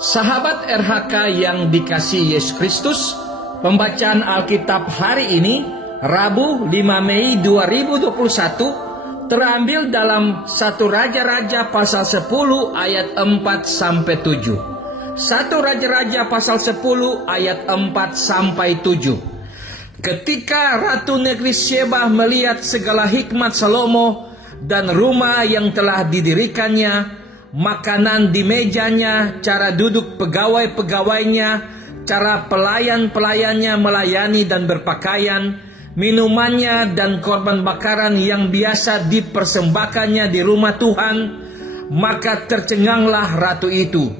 Sahabat RHK yang dikasihi Yesus Kristus, pembacaan Alkitab hari ini, Rabu 5 Mei 2021, terambil dalam 1 Raja-Raja pasal 10 ayat 4-7. 1 Raja-Raja pasal 10 ayat 4-7. Ketika Ratu Negeri Sheba melihat segala hikmat Salomo dan rumah yang telah didirikannya, makanan di mejanya, cara duduk pegawai-pegawainya, cara pelayan-pelayannya melayani dan berpakaian, minumannya dan korban bakaran yang biasa dipersembahkannya di rumah Tuhan, maka tercenganglah ratu itu.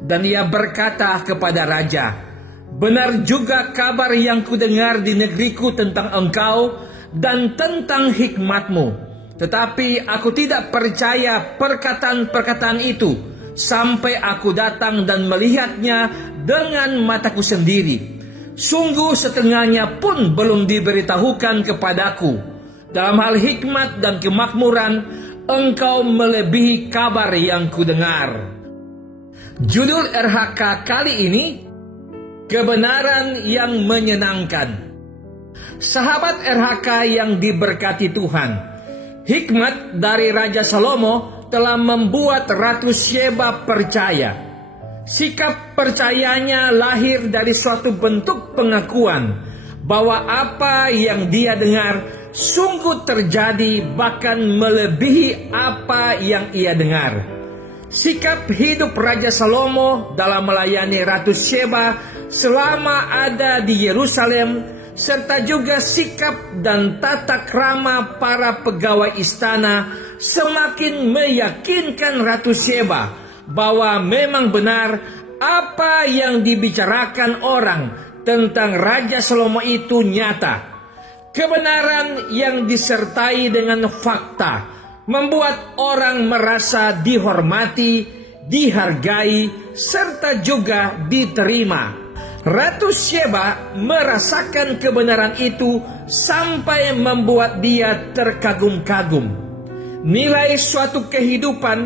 Dan ia berkata kepada raja, "Benar juga kabar yang kudengar di negeriku tentang engkau dan tentang hikmatmu. Tetapi aku tidak percaya perkataan-perkataan itu sampai aku datang dan melihatnya dengan mataku sendiri. Sungguh setengahnya pun belum diberitahukan kepadaku. Dalam hal hikmat dan kemakmuran, engkau melebihi kabar yang kudengar." Judul RHK kali ini, kebenaran yang menyenangkan. Sahabat RHK yang diberkati Tuhan, hikmat dari Raja Salomo telah membuat Ratu Sheba percaya. Sikap percayanya lahir dari suatu bentuk pengakuan bahwa apa yang dia dengar sungguh terjadi, bahkan melebihi apa yang ia dengar. Sikap hidup Raja Salomo dalam melayani Ratu Sheba selama ada di Yerusalem, serta juga sikap dan tata krama para pegawai istana semakin meyakinkan Ratu Sheba bahwa memang benar apa yang dibicarakan orang tentang Raja Salomo itu nyata. Kebenaran yang disertai dengan fakta membuat orang merasa dihormati, dihargai, serta juga diterima. Ratu Sheba merasakan kebenaran itu sampai membuat dia terkagum-kagum. Nilai suatu kehidupan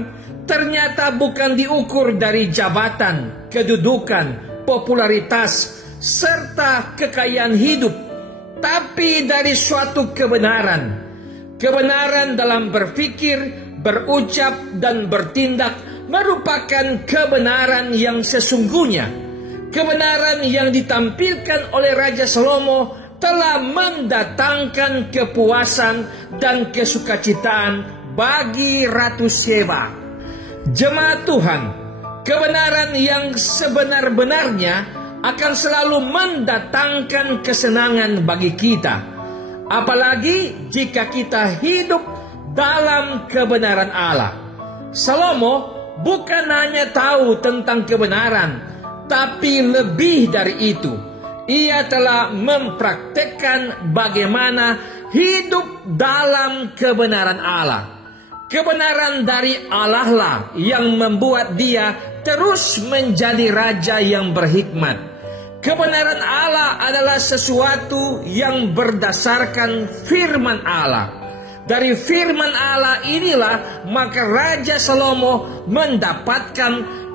ternyata bukan diukur dari jabatan, kedudukan, popularitas, serta kekayaan hidup, tapi dari suatu kebenaran. Kebenaran dalam berpikir, berucap, dan bertindak merupakan kebenaran yang sesungguhnya. Kebenaran yang ditampilkan oleh Raja Salomo telah mendatangkan kepuasan dan kesukacitaan bagi Ratu Sheba. Jemaat Tuhan, kebenaran yang sebenar-benarnya akan selalu mendatangkan kesenangan bagi kita. Apalagi jika kita hidup dalam kebenaran Allah. Salomo bukan hanya tahu tentang kebenaran, tapi lebih dari itu, ia telah mempraktekkan bagaimana hidup dalam kebenaran Allah. Kebenaran dari Allah lah yang membuat dia terus menjadi raja yang berhikmat. Kebenaran Allah adalah sesuatu yang berdasarkan firman Allah. Dari firman Allah inilah maka Raja Salomo mendapatkan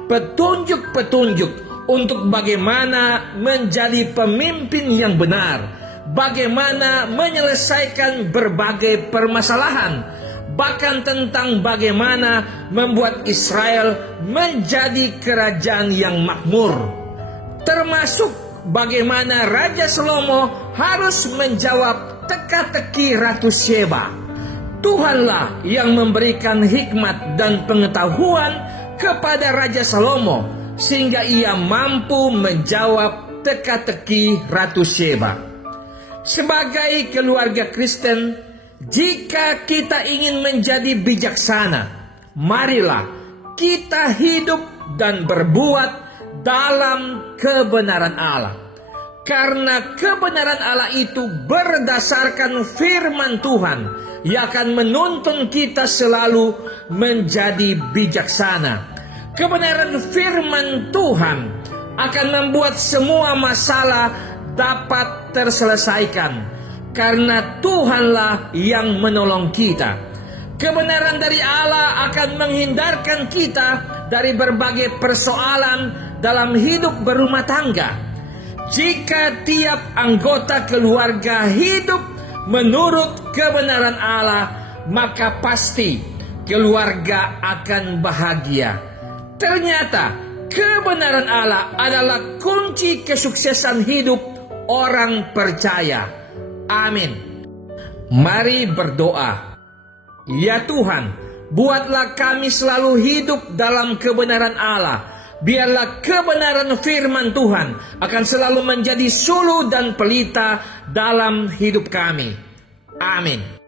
petunjuk-petunjuk untuk bagaimana menjadi pemimpin yang benar, bagaimana menyelesaikan berbagai permasalahan, bahkan tentang bagaimana membuat Israel menjadi kerajaan yang makmur. Termasuk bagaimana Raja Salomo harus menjawab teka-teki Ratu Sheba. Tuhanlah yang memberikan hikmat dan pengetahuan kepada Raja Salomo sehingga ia mampu menjawab teka-teki Ratu Sheba. Sebagai keluarga Kristen, jika kita ingin menjadi bijaksana, marilah kita hidup dan berbuat dalam kebenaran Allah. Karena kebenaran Allah itu berdasarkan firman Tuhan yang akan menuntun kita selalu menjadi bijaksana. Kebenaran firman Tuhan akan membuat semua masalah dapat terselesaikan, karena Tuhanlah yang menolong kita. Kebenaran dari Allah akan menghindarkan kita dari berbagai persoalan dalam hidup berumah tangga. Jika tiap anggota keluarga hidup menurut kebenaran Allah, maka pasti keluarga akan bahagia. Ternyata kebenaran Allah adalah kunci kesuksesan hidup orang percaya. Amin. Mari berdoa. Ya Tuhan, buatlah kami selalu hidup dalam kebenaran Allah. Biarlah kebenaran firman Tuhan akan selalu menjadi suluh dan pelita dalam hidup kami. Amin.